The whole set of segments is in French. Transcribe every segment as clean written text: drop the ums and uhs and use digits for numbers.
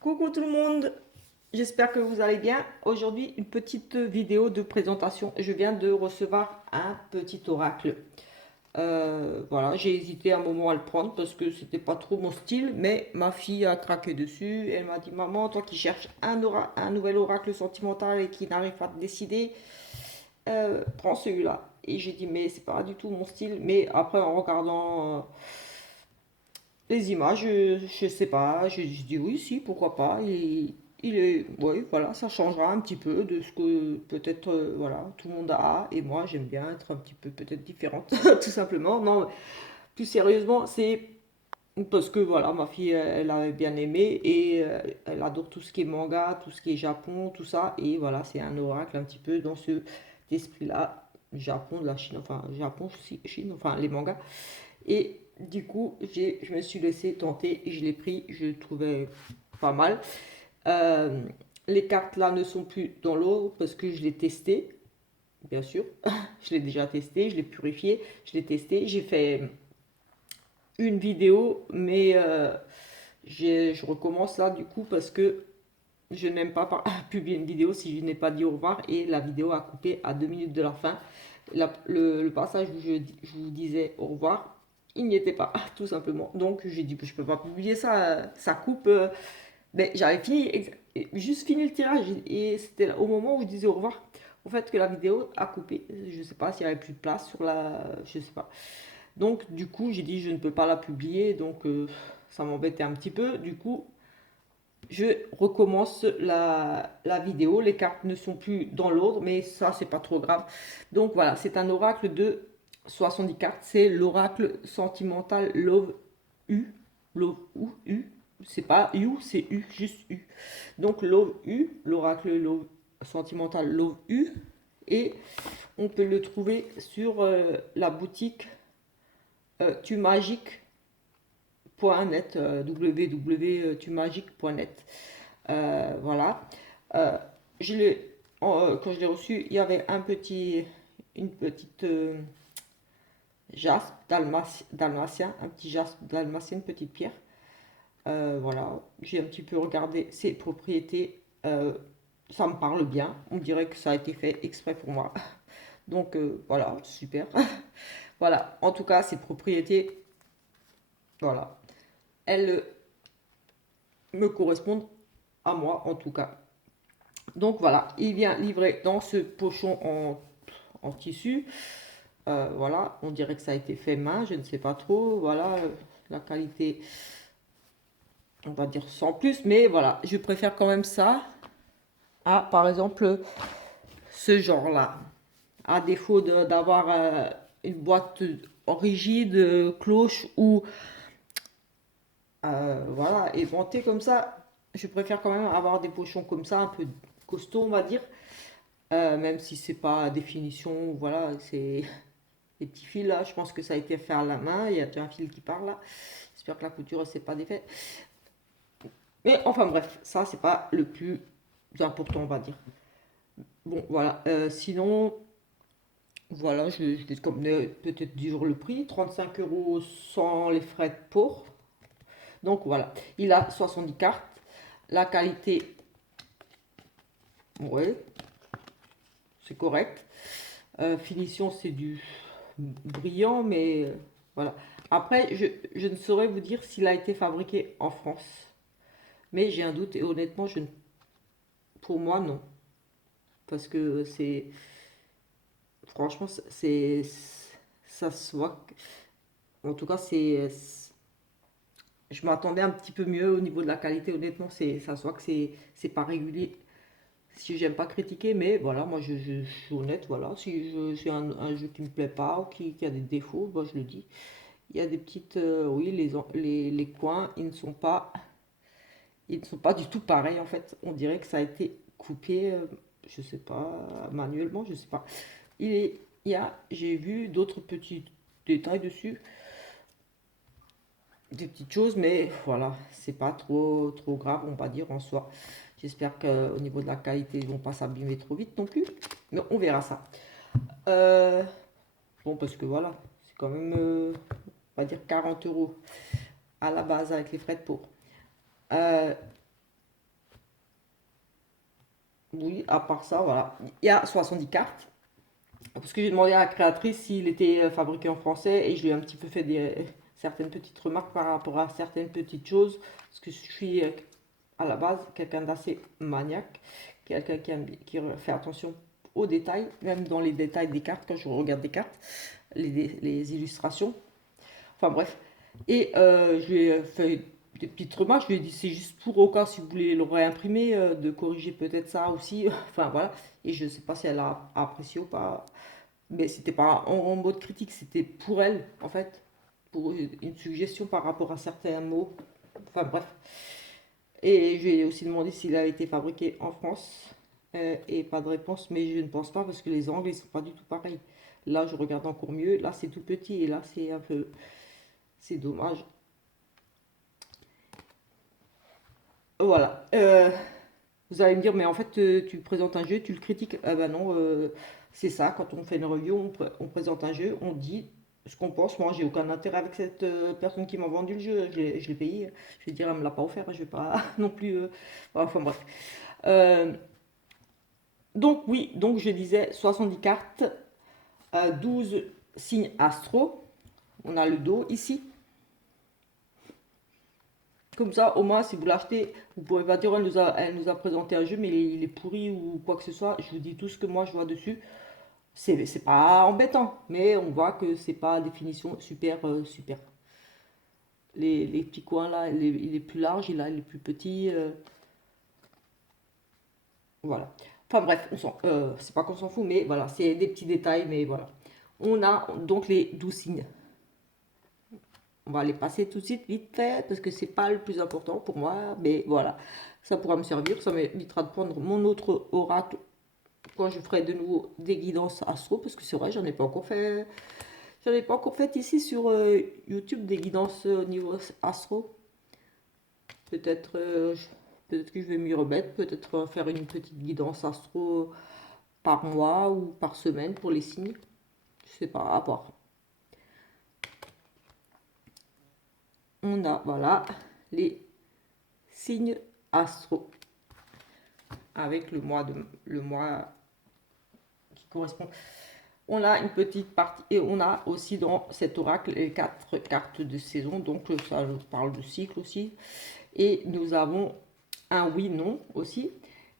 Coucou tout le monde, j'espère que vous allez bien. Aujourd'hui, une petite vidéo de présentation. Je viens de recevoir un petit oracle. Voilà, j'ai hésité un moment à le prendre parce que c'était pas trop mon style, mais ma fille a craqué dessus. Elle m'a dit, maman, toi qui cherches un nouvel oracle sentimental et qui n'arrive pas à te décider, prends celui-là. Et j'ai dit, mais c'est pas du tout mon style. Mais après, en regardant les images, je sais pas, je dis oui, si, pourquoi pas. Il est, oui, voilà, ça changera un petit peu de ce que peut-être, voilà, tout le monde a. Et moi, j'aime bien être un petit peu peut-être différente, tout simplement. Non, plus sérieusement, c'est parce que voilà, ma fille, elle avait bien aimé et elle adore tout ce qui est manga, tout ce qui est Japon, tout ça. Et voilà, c'est un oracle un petit peu dans ce esprit-là. Japon, de la Chine, enfin, Japon, Chine, enfin, les mangas. Et du coup, je me suis laissé tenter et je l'ai pris. Je le trouvais pas mal. Euh, les cartes là ne sont plus dans l'ordre parce que je l'ai testé, bien sûr. Je l'ai déjà testé, je l'ai purifié, je l'ai testé. J'ai fait une vidéo, mais je recommence là du coup parce que je n'aime pas publier une vidéo si je n'ai pas dit au revoir et la vidéo a coupé à 2 minutes de la fin. Le passage où je vous disais au revoir, il n'y était pas, tout simplement. Donc j'ai dit que je peux pas publier ça, ça coupe. Mais j'avais juste fini le tirage et c'était au moment où je disais au revoir. En fait, que la vidéo a coupé. Je sais pas s'il y avait plus de place sur la. Je sais pas. Donc, du coup, j'ai dit je ne peux pas la publier. Donc, ça m'embêtait un petit peu. Du coup, je recommence la vidéo. Les cartes ne sont plus dans l'ordre, mais ça, c'est pas trop grave. Donc voilà, c'est un oracle de 70 cartes. C'est l'oracle sentimental Love U. Love U. C'est pas U, c'est U, juste U. Donc Love U, l'oracle Love, sentimental Love U. Et on peut le trouver sur la boutique tumagique.net, www.tumagique.net. Voilà. Euh, je quand je l'ai reçu, il y avait une petite jaspe dalmatien, un petit jaspe dalmatien, une petite pierre. Voilà, j'ai un petit peu regardé ses propriétés. Ça me parle bien. On dirait que ça a été fait exprès pour moi. Donc voilà, super. Voilà, en tout cas, ses propriétés, voilà, elles me correspondent à moi en tout cas. Donc voilà, il vient livré dans ce pochon en tissu. Voilà, on dirait que ça a été fait main, je ne sais pas trop. Voilà, la qualité, on va dire sans plus, mais voilà, je préfère quand même ça à, par exemple, ce genre-là. À défaut d'avoir une boîte rigide, cloche ou voilà, aimantée comme ça, je préfère quand même avoir des pochons comme ça, un peu costauds, on va dire. Même si c'est pas définition, voilà, c'est les petits fils là, je pense que ça a été fait à la main, il y a déjà un fil qui part là. J'espère que la couture s'est pas défaite. Mais enfin bref, ça c'est pas le plus important, on va dire. Bon, voilà. Sinon, voilà, je vais comme peut-être dire le prix, 35 € sans les frais de port. Donc voilà, il a 70 cartes. La qualité, ouais, c'est correct. Finition, c'est du brillant, mais voilà. Après, je ne saurais vous dire s'il a été fabriqué en France. Mais j'ai un doute et honnêtement, pour moi, non. Parce que franchement, ça se voit. En tout cas, je m'attendais un petit peu mieux au niveau de la qualité. Honnêtement, ça se voit que c'est pas régulier. Si j'aime pas critiquer, mais voilà, moi je suis honnête, voilà. Si c'est un jeu qui me plaît pas ou qui a des défauts, bah, je le dis. Il y a des petites, oui, les coins, ils ne sont pas du tout pareils en fait. On dirait que ça a été coupé, je sais pas, manuellement, je sais pas. J'ai vu d'autres petits détails dessus, des petites choses, mais voilà, c'est pas trop grave, on va dire en soi. J'espère qu'au niveau de la qualité, ils vont pas s'abîmer trop vite non plus, mais on verra ça. Euh, bon, parce que voilà, c'est quand même, on va dire 40 € à la base avec les frais de port. Euh, Oui, à part ça, voilà. Il y a 70 cartes. Parce que j'ai demandé à la créatrice s'il était fabriqué en français et je lui ai un petit peu fait certaines petites remarques par rapport à certaines petites choses. Parce que je suis à la base quelqu'un d'assez maniaque, quelqu'un qui fait attention aux détails, même dans les détails des cartes, quand je regarde des cartes, les illustrations. Enfin bref. Et je lui ai fait des petites remarques. Je lui ai dit c'est juste pour au cas si vous voulez le réimprimer, de corriger peut-être ça aussi. Enfin voilà. Et je ne sais pas si elle a apprécié ou pas. Mais c'était pas en mode critique, c'était pour elle en fait. Pour une suggestion par rapport à certains mots. Enfin bref. Et je lui ai aussi demandé s'il a été fabriqué en France. Et pas de réponse, mais je ne pense pas parce que les angles ils sont pas du tout pareils. Là je regarde encore mieux. Là c'est tout petit et là c'est un peu. C'est dommage. Voilà. Vous allez me dire, mais en fait, tu présentes un jeu, tu le critiques. Ah ben non, c'est ça. Quand on fait une review, on présente un jeu, on dit ce qu'on pense. Moi, j'ai aucun intérêt avec cette personne qui m'a vendu le jeu. Je l'ai payé. Je vais dire, elle me l'a pas offert. Je vais pas non plus. Enfin bref. Euh, donc oui, donc je disais 70 cartes, 12 signes astro. On a le dos ici. Comme ça, au moins, si vous l'achetez, vous ne pourrez pas dire elle nous a présenté un jeu, mais il est pourri ou quoi que ce soit. Je vous dis tout ce que moi je vois dessus. C'est pas embêtant, mais on voit que c'est pas définition super super. Les petits coins là, il est plus large, il est plus petit. Voilà. Enfin bref, c'est pas qu'on s'en fout, mais voilà, c'est des petits détails, mais voilà. On a donc les 12 signes. On va les passer tout de suite, vite fait, parce que c'est pas le plus important pour moi, mais voilà, ça pourra me servir, ça m'évitera de prendre mon autre oracle quand je ferai de nouveau des guidances astro, parce que c'est vrai, j'en ai pas encore fait ici sur YouTube des guidances au niveau astro. Peut-être peut-être que je vais m'y remettre, peut-être faire une petite guidance astro par mois ou par semaine pour les signes, je sais pas, à voir. On a, voilà, les signes astro avec le mois qui correspond. On a une petite partie et on a aussi dans cet oracle les 4 cartes de saison, donc ça je parle de cycle aussi. Et nous avons un oui non aussi.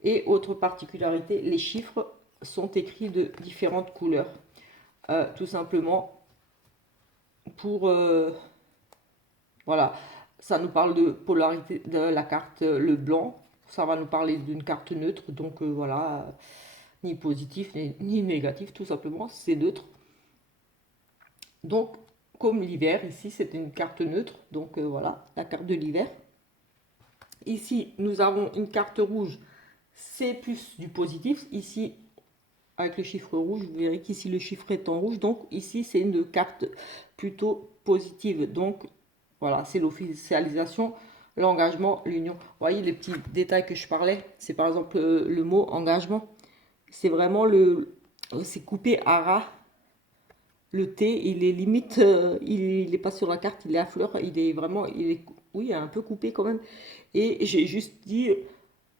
Et autre particularité, les chiffres sont écrits de différentes couleurs, tout simplement pour voilà, ça nous parle de polarité de la carte le blanc. Ça va nous parler d'une carte neutre, donc voilà, ni positif ni négatif, tout simplement, c'est neutre. Donc, comme l'hiver, ici c'est une carte neutre, donc voilà, la carte de l'hiver. Ici, nous avons une carte rouge, c'est plus du positif. Ici, avec le chiffre rouge, vous verrez qu'ici le chiffre est en rouge, donc ici c'est une carte plutôt positive. Donc voilà, c'est l'officialisation, l'engagement, l'union. Vous voyez les petits détails que je parlais, c'est par exemple le mot engagement. C'est vraiment c'est coupé à ras. Le T, il est limite, il est pas sur la carte, il est à fleur, il est vraiment, oui, un peu coupé quand même. Et j'ai juste dit,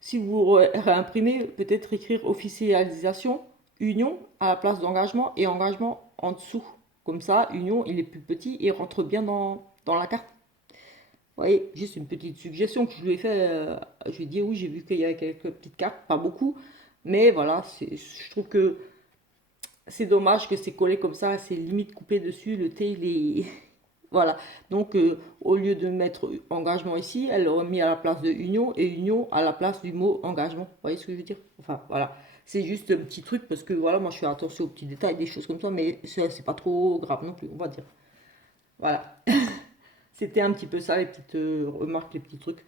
si vous réimprimez, peut-être écrire officialisation, union à la place d'engagement et engagement en dessous. Comme ça, union, il est plus petit et rentre bien dans la carte. Vous voyez, juste une petite suggestion que je lui ai fait. Je lui ai dit, oui, j'ai vu qu'il y avait quelques petites cartes, pas beaucoup. Mais voilà, je trouve que c'est dommage que c'est collé comme ça, c'est limite coupé dessus. Le T, il est. Voilà. Donc, au lieu de mettre engagement ici, elle aurait mis à la place de union et union à la place du mot engagement. Vous voyez ce que je veux dire? Enfin, voilà. C'est juste un petit truc parce que voilà, moi je fais attention aux petits détails, des choses comme ça, mais c'est pas trop grave non plus, on va dire. Voilà. C'était un petit peu ça, les petites remarques, les petits trucs.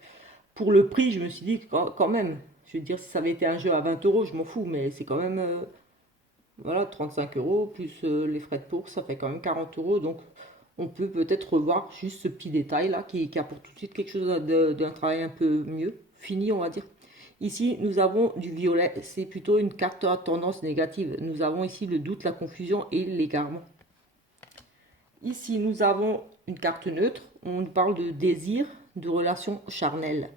Pour le prix, je me suis dit quand même. Je veux dire, si ça avait été un jeu à 20 euros, je m'en fous, mais c'est quand même voilà, 35 euros, plus les frais de port, ça fait quand même 40 euros. Donc, on peut peut-être revoir juste ce petit détail-là qui apporte tout de suite quelque chose d'un travail un peu mieux, fini, on va dire. Ici, nous avons du violet. C'est plutôt une carte à tendance négative. Nous avons ici le doute, la confusion et l'égarement. Ici, nous avons une carte neutre. On parle de désir, de relation charnelle.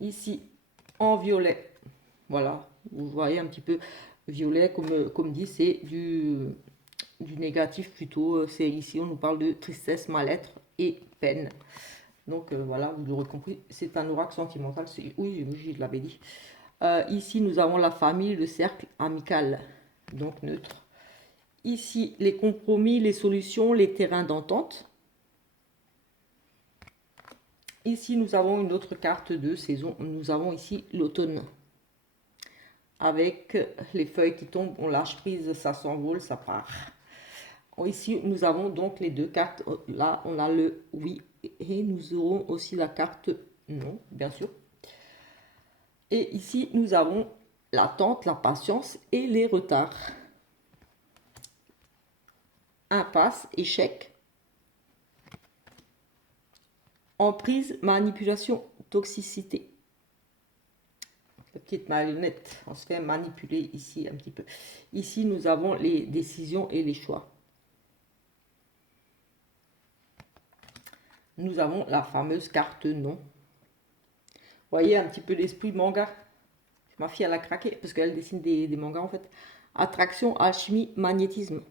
Ici, en violet, Voilà, vous voyez un petit peu violet, comme dit, c'est du négatif plutôt. C'est ici, on nous parle de tristesse, mal-être et peine. Donc voilà, vous l'aurez compris, c'est un oracle sentimental. Oui, je l'avais dit. Ici, nous avons la famille, le cercle amical, donc neutre. Ici, les compromis, les solutions, les terrains d'entente. Ici, nous avons une autre carte de saison. Nous avons ici l'automne. Avec les feuilles qui tombent, on lâche prise, ça s'envole, ça part. Ici, nous avons donc les deux cartes. Là, on a le oui et nous aurons aussi la carte non, bien sûr. Et ici, nous avons l'attente, la patience et les retards. Impasse, échec. Emprise, manipulation, toxicité. La petite marionnette, on se fait manipuler ici un petit peu. Ici, nous avons les décisions et les choix. Nous avons la fameuse carte non. Vous voyez un petit peu l'esprit manga. Ma fille, elle a craqué parce qu'elle dessine des mangas en fait. Attraction, alchimie, magnétisme.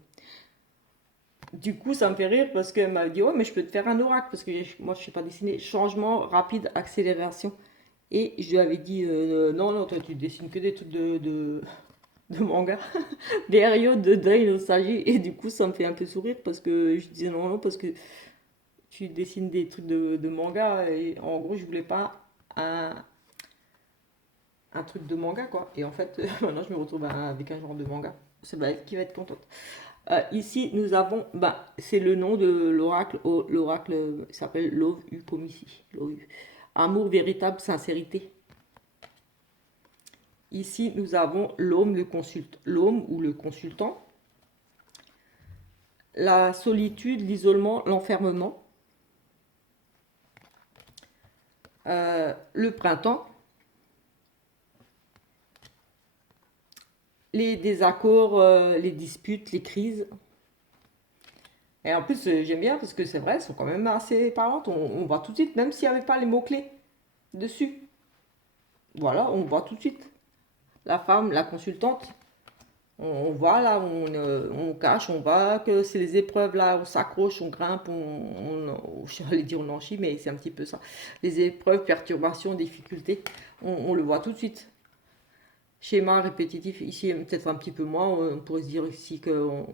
Du coup, ça me fait rire parce qu'elle m'a dit, ouais, mais je peux te faire un oracle parce que moi, je ne sais pas dessiner. Changement, rapide, accélération. Et je lui avais dit, non, non, toi, tu dessines que des trucs de manga. Des périodes de deuil, nostalgie. Et du coup, ça me fait un peu sourire parce que je disais non, non, parce que tu dessines des trucs de manga. Et en gros, je voulais pas un truc de manga, quoi. Et en fait, maintenant, je me retrouve avec un genre de manga. C'est elle qui va être contente. Ici, nous avons, c'est le nom de l'oracle. L'oracle s'appelle Love Upomici. Amour véritable, sincérité. Ici, nous avons l'homme, l'homme ou le consultant. La solitude, l'isolement, l'enfermement. Le printemps. Les désaccords, les disputes, les crises. Et en plus, j'aime bien parce que c'est vrai, elles sont quand même assez parlantes. On voit tout de suite, même s'il n'y avait pas les mots-clés dessus. Voilà, on voit tout de suite. La femme, la consultante, on voit là, on cache, on voit que c'est les épreuves là, on s'accroche, on grimpe, j'allais dire on en chie, mais c'est un petit peu ça. Les épreuves, perturbations, difficultés, on le voit tout de suite. Schéma répétitif, ici peut-être un petit peu moins, on pourrait se dire ici qu'on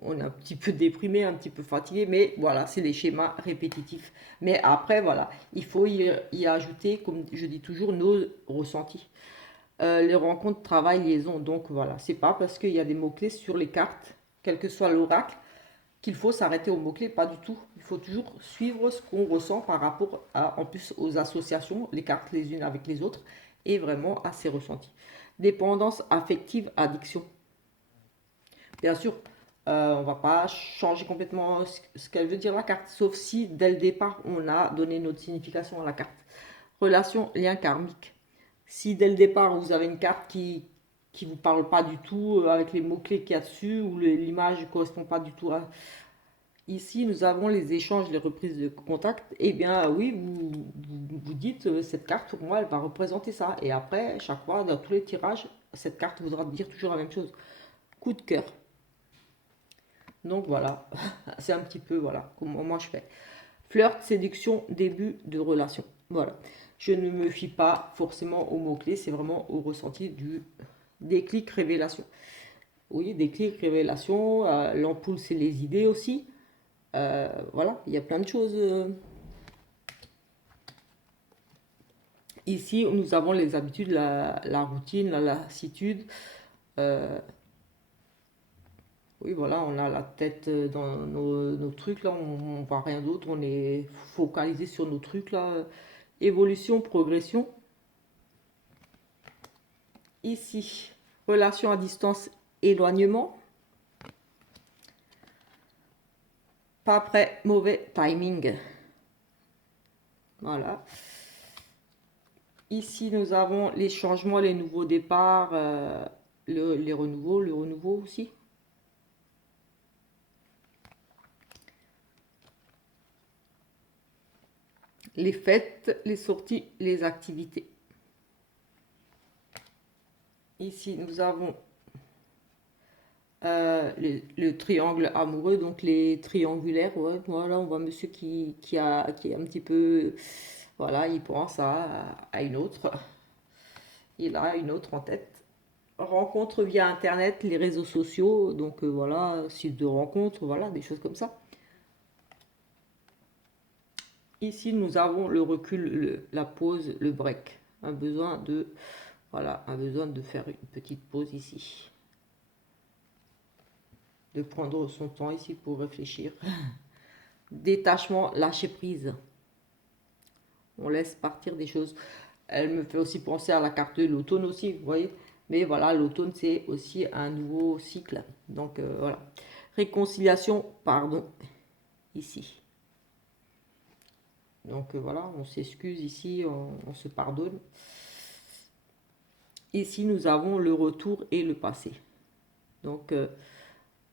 on est un petit peu déprimé, un petit peu fatigué, mais voilà, c'est les schémas répétitifs. Mais après, voilà, il faut y ajouter, comme je dis toujours, nos ressentis. Les rencontres, travail, liaison. Donc voilà, c'est pas parce qu'il y a des mots-clés sur les cartes, quel que soit l'oracle, qu'il faut s'arrêter aux mots-clés, pas du tout. Il faut toujours suivre ce qu'on ressent par rapport en plus aux associations, les cartes les unes avec les autres, et vraiment à ses ressentis. Dépendance affective, addiction. Bien sûr, on va pas changer complètement ce qu'elle veut dire la carte, sauf si dès le départ on a donné notre signification à la carte. Relation, lien karmique. Si dès le départ vous avez une carte qui vous parle pas du tout avec les mots-clés qu'il y a dessus ou l'image ne correspond pas du tout à... Ici, nous avons les échanges, les reprises de contact. Eh bien, oui, vous dites, cette carte, pour moi, elle va représenter ça. Et après, chaque fois, dans tous les tirages, cette carte voudra dire toujours la même chose. Coup de cœur. Donc voilà, c'est un petit peu voilà comment moi je fais. Flirt, séduction, début de relation. Voilà. Je ne me fie pas forcément aux mots-clés, c'est vraiment au ressenti du déclic, révélation. Oui, déclic, révélation, l'ampoule c'est les idées aussi. Voilà, il y a plein de choses. Ici, nous avons les habitudes, la routine, la lassitude. Euh, Oui, voilà, on a la tête dans nos trucs, là, on voit rien d'autre, on est focalisé sur nos trucs, là. Évolution, progression. Ici, relation à distance, éloignement. Pas prêt, mauvais timing. Voilà. Ici, nous avons les changements, les nouveaux départs, les renouveaux, le renouveau aussi. Les fêtes, les sorties, les activités. Ici, nous avons le triangle amoureux, donc les triangulaires. Ouais, voilà, on voit monsieur qui est un petit peu. Voilà, il pense à une autre. Il a une autre en tête. Rencontre via Internet, les réseaux sociaux, donc voilà, site de rencontre, voilà, des choses comme ça. Ici, nous avons le recul, la pause, le break. Un besoin de, voilà, un besoin de faire une petite pause ici. De prendre son temps ici pour réfléchir. Détachement, lâcher prise. On laisse partir des choses. Elle me fait aussi penser à la carte de l'automne aussi, vous voyez. Mais voilà, l'automne, c'est aussi un nouveau cycle. Donc voilà. Réconciliation, pardon, ici. Donc voilà, on s'excuse ici, on se pardonne. Ici, nous avons le retour et le passé. Donc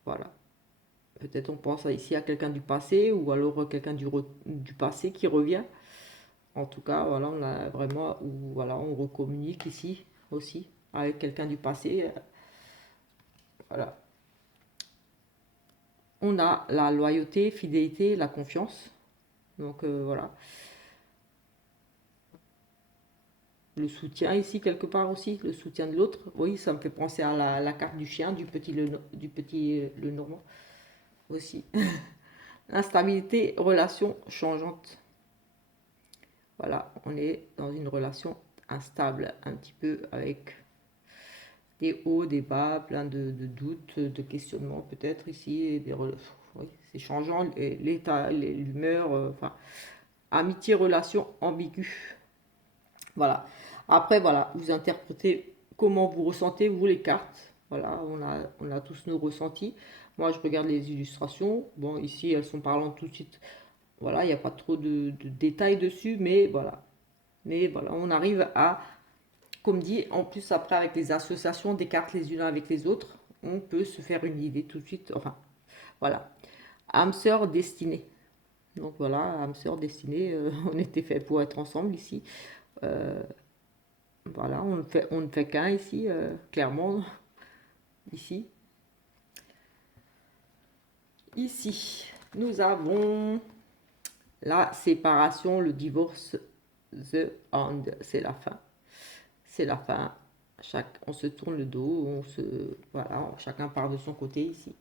voilà. Peut-être on pense ici à quelqu'un du passé ou alors quelqu'un du passé qui revient. En tout cas, voilà, on a vraiment, ou voilà, on recommunique ici aussi avec quelqu'un du passé. Voilà. On a la loyauté, fidélité, la confiance. Donc voilà. Le soutien ici quelque part aussi, le soutien de l'autre. Oui, ça me fait penser à la carte du chien, du petit le normand aussi. Instabilité, relation changeante. Voilà, on est dans une relation instable, un petit peu avec des hauts, des bas, plein de doutes, de questionnements peut-être ici, oui, c'est changeant, l'état, l'humeur, enfin, amitié, relation ambiguë. Voilà. Après, voilà, vous interprétez comment vous ressentez, vous, les cartes. Voilà, on a tous nos ressentis. Moi, je regarde les illustrations. Bon, ici, elles sont parlantes tout de suite. Voilà, il n'y a pas trop de détails dessus, mais voilà. Mais voilà, on arrive à, comme dit, en plus, après, avec les associations des cartes les unes avec les autres, on peut se faire une idée tout de suite. Enfin, voilà. Âme sœur destinée. Donc voilà, âme sœur destinée, on était fait pour être ensemble ici. Euh, Voilà, on ne fait qu'un ici, clairement, ici. Ici, nous avons la séparation, le divorce, the end, c'est la fin. C'est la fin. On se tourne le dos, voilà, chacun part de son côté ici.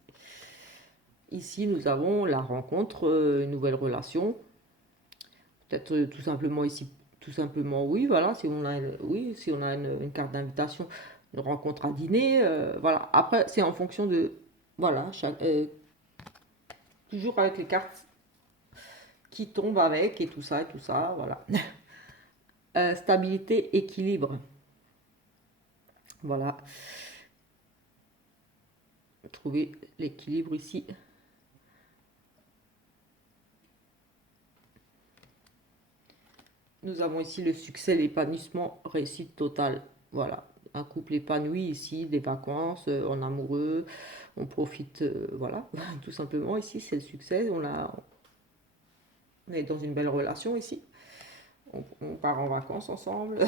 Ici, nous avons la rencontre, une nouvelle relation. Peut-être tout simplement ici, tout simplement oui, voilà, si on a une carte d'invitation, une rencontre à dîner, voilà. Après, c'est en fonction de, voilà, toujours avec les cartes qui tombent avec et tout ça, voilà. Stabilité, équilibre, voilà. Trouver l'équilibre ici. Nous avons ici le succès, l'épanouissement, réussite totale. Voilà, un couple épanoui ici, des vacances, en amoureux, on profite, voilà, tout simplement ici, c'est le succès. On est dans une belle relation ici. On part en vacances ensemble.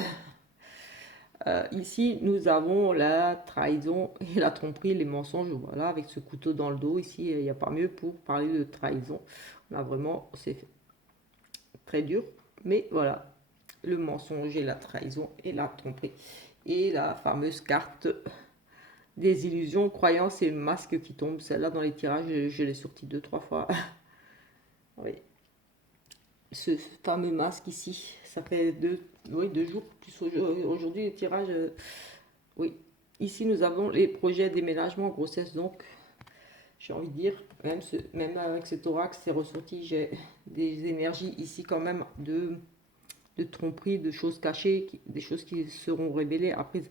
Ici, nous avons la trahison et la tromperie, les mensonges. Voilà, avec ce couteau dans le dos, ici, il n'y a pas mieux pour parler de trahison. On a vraiment, c'est très dur, mais voilà, le mensonge et la trahison et la tromperie. Et la fameuse carte des illusions, croyances et masques qui tombent. Celle-là, dans les tirages, je l'ai sortie deux, trois fois. Oui. Ce fameux masque ici, ça fait oui, 2 jours. Plus aujourd'hui, les tirages, oui. Ici, nous avons les projets déménagement, grossesse, donc j'ai envie de dire, même avec ce thorax, c'est ressorti, j'ai des énergies ici quand même de tromperie, de choses cachées, des choses qui seront révélées après.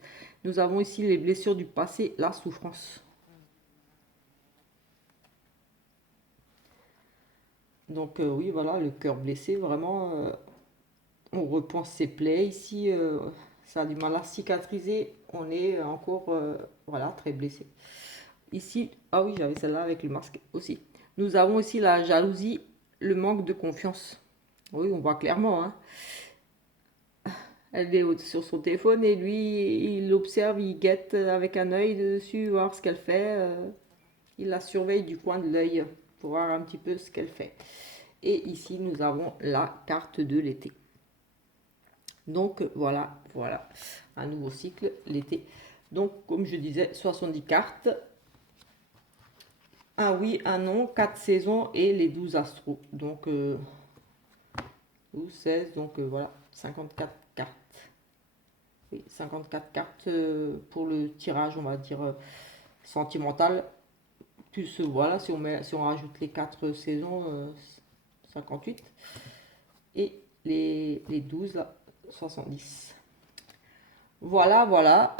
Nous avons ici les blessures du passé, la souffrance. Donc oui, voilà, le cœur blessé, vraiment, on repense ses plaies ici, ça a du mal à cicatriser, on est encore, voilà, très blessé. Ici, ah oui, j'avais celle-là avec le masque aussi. Nous avons aussi la jalousie, le manque de confiance. Oui, on voit clairement, hein. Elle est sur son téléphone et lui, il observe, il guette avec un œil dessus, voir ce qu'elle fait. Il la surveille du coin de l'œil pour voir un petit peu ce qu'elle fait. Et ici, nous avons la carte de l'été. Donc voilà, voilà, un nouveau cycle, l'été. Donc, comme je disais, 70 cartes. Un oui, un non, 4 saisons et les 12 astros. Donc, 12, 16, donc voilà, 54 cartes. Oui, 54 cartes pour le tirage, on va dire, sentimental. Plus, voilà, si on rajoute les 4 saisons, 58. Et les 12, là, 70. Voilà, voilà.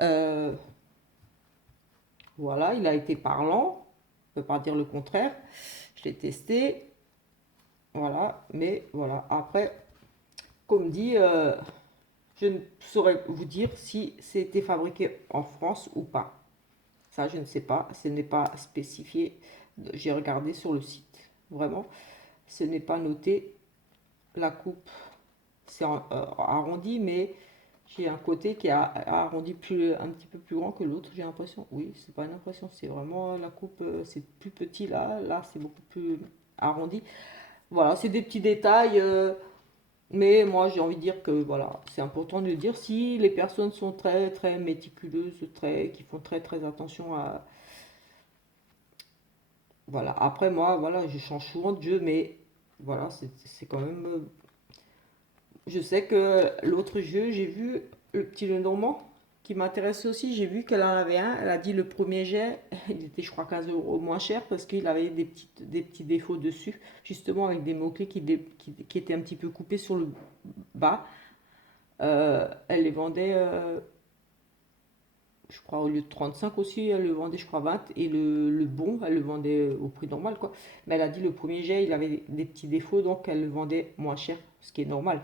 Voilà, il a été parlant. On ne peut pas dire le contraire. Je l'ai testé. Voilà, mais voilà. Après, comme dit, je ne saurais vous dire si c'était fabriqué en France ou pas. Ça, je ne sais pas. Ce n'est pas spécifié. J'ai regardé sur le site. Vraiment, ce n'est pas noté. La coupe, c'est arrondi, mais j'ai un côté qui est arrondi un petit peu plus grand que l'autre, j'ai l'impression. Oui, c'est pas une impression, c'est vraiment la coupe, c'est plus petit là. Là, c'est beaucoup plus arrondi. Voilà, c'est des petits détails. Mais moi, j'ai envie de dire que voilà, c'est important de dire si les personnes sont très très méticuleuses, qui font très très attention à. Voilà. Après moi, voilà, je change souvent de jeu, mais voilà, c'est quand même. Je sais que l'autre jeu, j'ai vu le petit Lenormand qui m'intéresse aussi. J'ai vu qu'elle en avait un. Elle a dit le premier jet, il était, je crois, 15 euros moins cher parce qu'il avait des petits défauts dessus, justement avec des mots-clés qui étaient un petit peu coupés sur le bas. Elle les vendait, je crois, au lieu de 35 aussi, elle le vendait, je crois, 20. Et le bon, elle le vendait au prix normal, quoi. Mais elle a dit le premier jet, il avait des petits défauts, donc elle le vendait moins cher, ce qui est normal.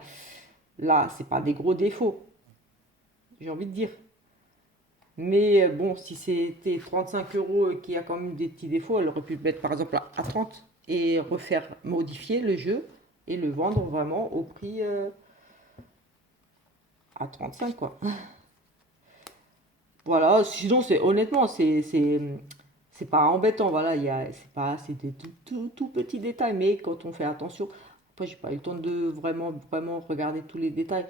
Là, c'est pas des gros défauts, j'ai envie de dire. Mais bon, si c'était 35 euros et qu'il y a quand même des petits défauts, elle aurait pu le mettre par exemple à 30 et refaire modifier le jeu et le vendre vraiment au prix à 35 quoi. Voilà, sinon c'est honnêtement c'est pas embêtant, voilà, c'est des tout petits détails, mais quand on fait attention, après j'ai pas eu le temps de vraiment regarder tous les détails.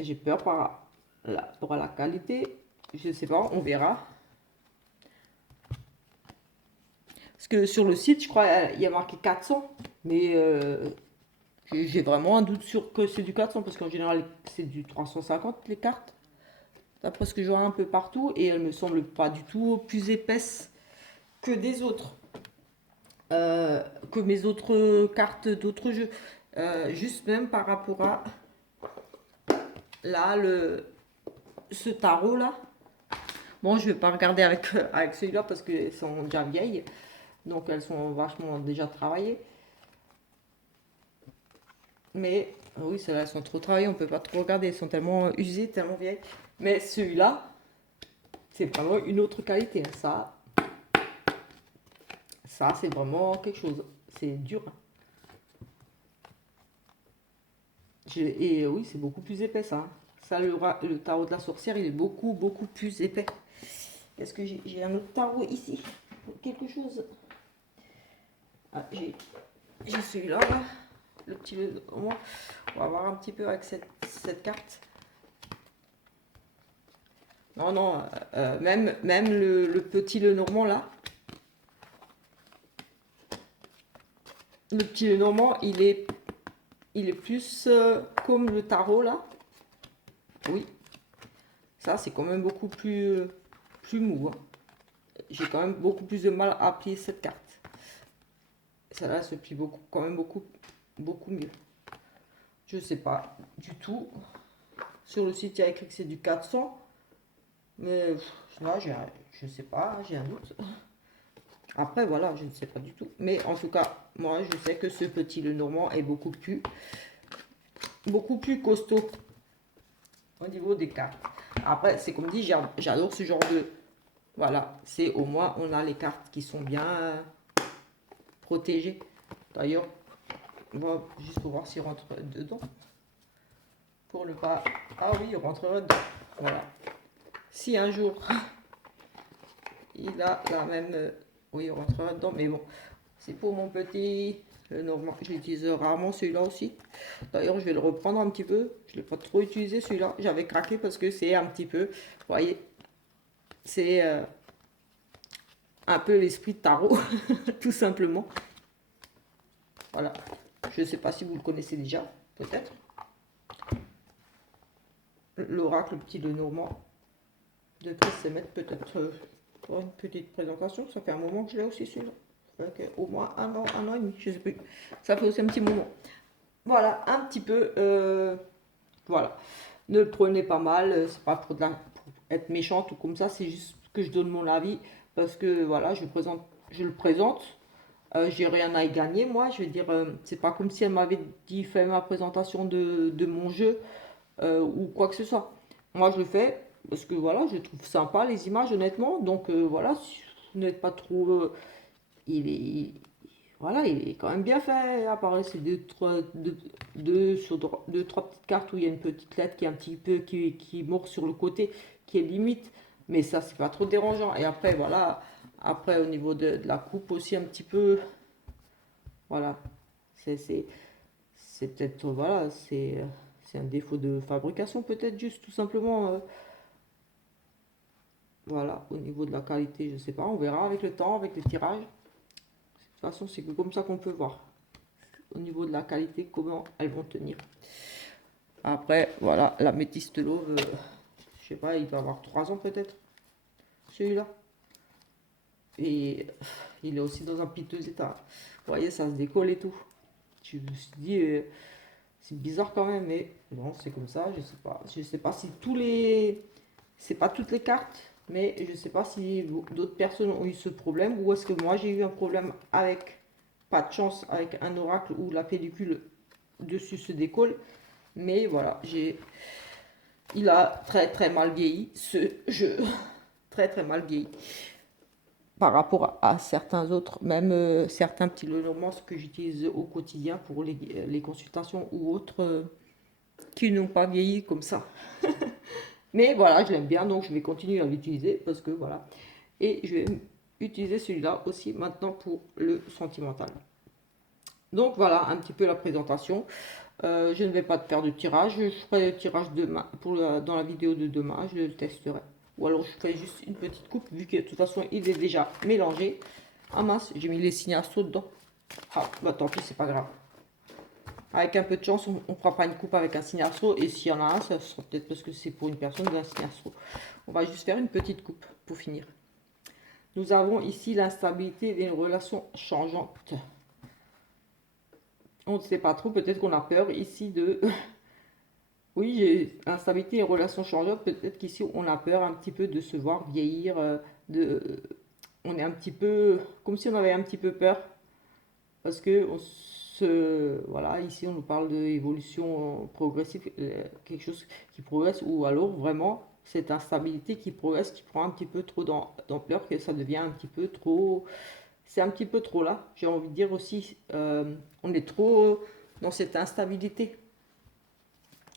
J'ai peur pour la qualité, je sais pas, on verra. Parce que sur le site, je crois, il y a marqué 400, mais j'ai vraiment un doute sur que c'est du 400, parce qu'en général, c'est du 350 les cartes, d'après ce que je vois un peu partout, et elles me semblent pas du tout plus épaisses que des autres, que mes autres cartes d'autres jeux. Juste même par rapport à là, ce tarot là. Bon, je vais pas regarder avec celui-là parce qu'elles sont déjà vieilles, donc elles sont vachement déjà travaillées. Mais oui, celles-là, elles sont trop travaillées, on peut pas trop regarder, elles sont tellement usées, tellement vieilles. Mais celui-là, c'est vraiment une autre qualité. Ça c'est vraiment quelque chose. C'est dur. Et oui, c'est beaucoup plus épais ça. Ça, le tarot de la sorcière, il est beaucoup plus épais. Est-ce que j'ai un autre tarot ici? Quelque chose. Ah, j'ai celui-là, là. Le petit. On va voir un petit peu avec cette carte. Non, non, même le petit Lenormand là. Le petit Lenormand, il est plus comme le tarot là. Oui, ça c'est quand même beaucoup plus mou. Hein. J'ai quand même beaucoup plus de mal à plier cette carte. Celle-là se plie quand même beaucoup mieux. Je sais pas du tout. Sur le site, il y a écrit que c'est du 400. Mais là, je sais pas, j'ai un doute. Après, voilà, je ne sais pas du tout. Mais en tout cas, moi, je sais que ce petit Lenormand est beaucoup plus costaud au niveau des cartes. Après, c'est comme dit, j'adore ce genre de... Voilà, c'est au moins, on a les cartes qui sont bien protégées. D'ailleurs, on va juste pour voir s'il rentre dedans. pour ne pas... Ah oui, il rentrera dedans. Voilà. Si un jour, il a la même... oui, il rentrera dedans, mais bon, c'est pour mon petit... Normand. Je l'utilise rarement celui-là aussi. D'ailleurs, je vais le reprendre un petit peu. Je ne l'ai pas trop utilisé celui-là. J'avais craqué parce que c'est un petit peu... Vous voyez, c'est un peu l'esprit de tarot, tout simplement. Voilà. Je ne sais pas si vous le connaissez déjà, peut-être. L'oracle petit Lenormand de Chris Semet, peut-être pour une petite présentation. Ça fait un moment que je l'ai aussi celui-là. Au moins un an et demi, je sais plus. Ça fait aussi un petit moment. Voilà, un petit peu. Voilà. Ne le prenez pas mal. C'est pas pour être méchante ou comme ça. C'est juste que je donne mon avis parce que voilà, je le présente. J'ai rien à y gagner, moi. Je veux dire, c'est pas comme si elle m'avait dit fais ma présentation de mon jeu ou quoi que ce soit. Moi, je le fais parce que voilà, je trouve sympa les images, honnêtement. Donc voilà, si vous n'êtes pas trop. Il est, voilà, il est quand même bien fait. Apparaît ces deux, trois petites cartes où il y a une petite lettre qui est un petit peu qui mord sur le côté, qui est limite. Mais ça, c'est pas trop dérangeant. Et après, voilà. Après, au niveau de la coupe aussi, un petit peu. Voilà. C'est peut-être. Voilà. C'est un défaut de fabrication, peut-être, juste tout simplement. Voilà. Au niveau de la qualité, je sais pas. On verra avec le temps, avec le tirage. De toute façon, c'est comme ça qu'on peut voir. Au niveau de la qualité, comment elles vont tenir. Après, voilà. La métisse de l'eau, je sais pas, il va avoir 3 ans peut-être. Celui-là. Et il est aussi dans un piteux état. Vous voyez, ça se décolle et tout. Je me suis dit, c'est bizarre quand même, mais bon, c'est comme ça. Je sais pas. Je sais pas si c'est pas toutes les cartes, mais je sais pas si d'autres personnes ont eu ce problème ou est-ce que moi j'ai eu un problème avec, pas de chance, avec un oracle où la pellicule dessus se décolle. Mais voilà, il a très très mal vieilli ce jeu. Très très mal vieilli par rapport à certains autres, même certains petits Lenormand que j'utilise au quotidien pour les consultations ou autres qui n'ont pas vieilli comme ça. Mais voilà, je l'aime bien, donc je vais continuer à l'utiliser parce que voilà. Et je vais utiliser celui-là aussi maintenant pour le sentimental. Donc voilà un petit peu la présentation. Je ne vais pas faire de tirage, je ferai le tirage demain, dans la vidéo de demain, je le testerai. Ou alors je ferai juste une petite coupe, vu que de toute façon il est déjà mélangé. Ah mince, j'ai mis les signes astro dedans. Ah, bah tant pis, c'est pas grave. Avec un peu de chance, on ne fera pas une coupe avec un signe astro. Et s'il y en a un, ça sera peut-être parce que c'est pour une personne d'un signe astro. On va juste faire une petite coupe pour finir. Nous avons ici l'instabilité des relations changeantes. On ne sait pas trop, peut-être qu'on a peur ici de... Oui, j'ai instabilité et relations changeantes. Peut-être qu'ici, on a peur un petit peu de se voir vieillir. On est un petit peu... Comme si on avait un petit peu peur. Parce que voilà, ici, on nous parle d'évolution progressive. Quelque chose qui progresse. Ou alors, vraiment, cette instabilité qui progresse, qui prend un petit peu trop d'ampleur. Que ça devient un petit peu trop... C'est un petit peu trop là. J'ai envie de dire aussi, on est trop dans cette instabilité.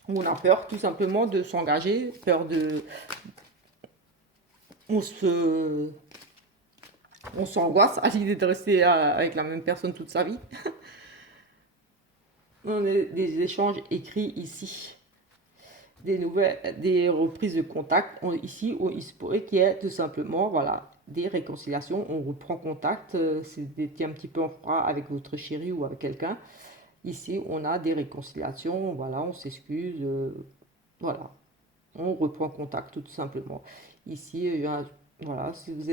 On a peur tout simplement de s'engager, peur de... On s'angoisse à l'idée de rester avec la même personne toute sa vie. On a des échanges écrits ici, des reprises de contact. Ici, il se pourrait qu'il y ait tout simplement, voilà, des réconciliations. On reprend contact, c'est un petit peu en froid avec votre chéri ou avec quelqu'un. Ici, on a des réconciliations, voilà, on s'excuse, voilà, on reprend contact tout simplement. Ici, voilà, si vous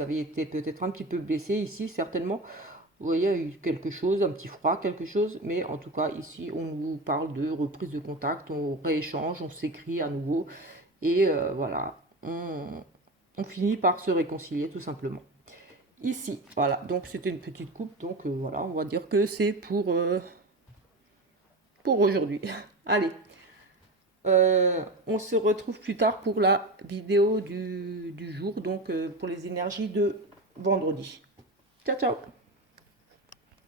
avez été peut-être un petit peu blessé ici, certainement, vous voyez, il y a eu quelque chose, un petit froid, quelque chose, mais en tout cas, ici, on vous parle de reprise de contact, on rééchange, on s'écrit à nouveau, et voilà, on finit par se réconcilier tout simplement. Ici, voilà, donc c'était une petite coupe, donc voilà, on va dire que c'est pour aujourd'hui. Allez, on se retrouve plus tard pour la vidéo du jour, donc pour les énergies de vendredi. Ciao, ciao!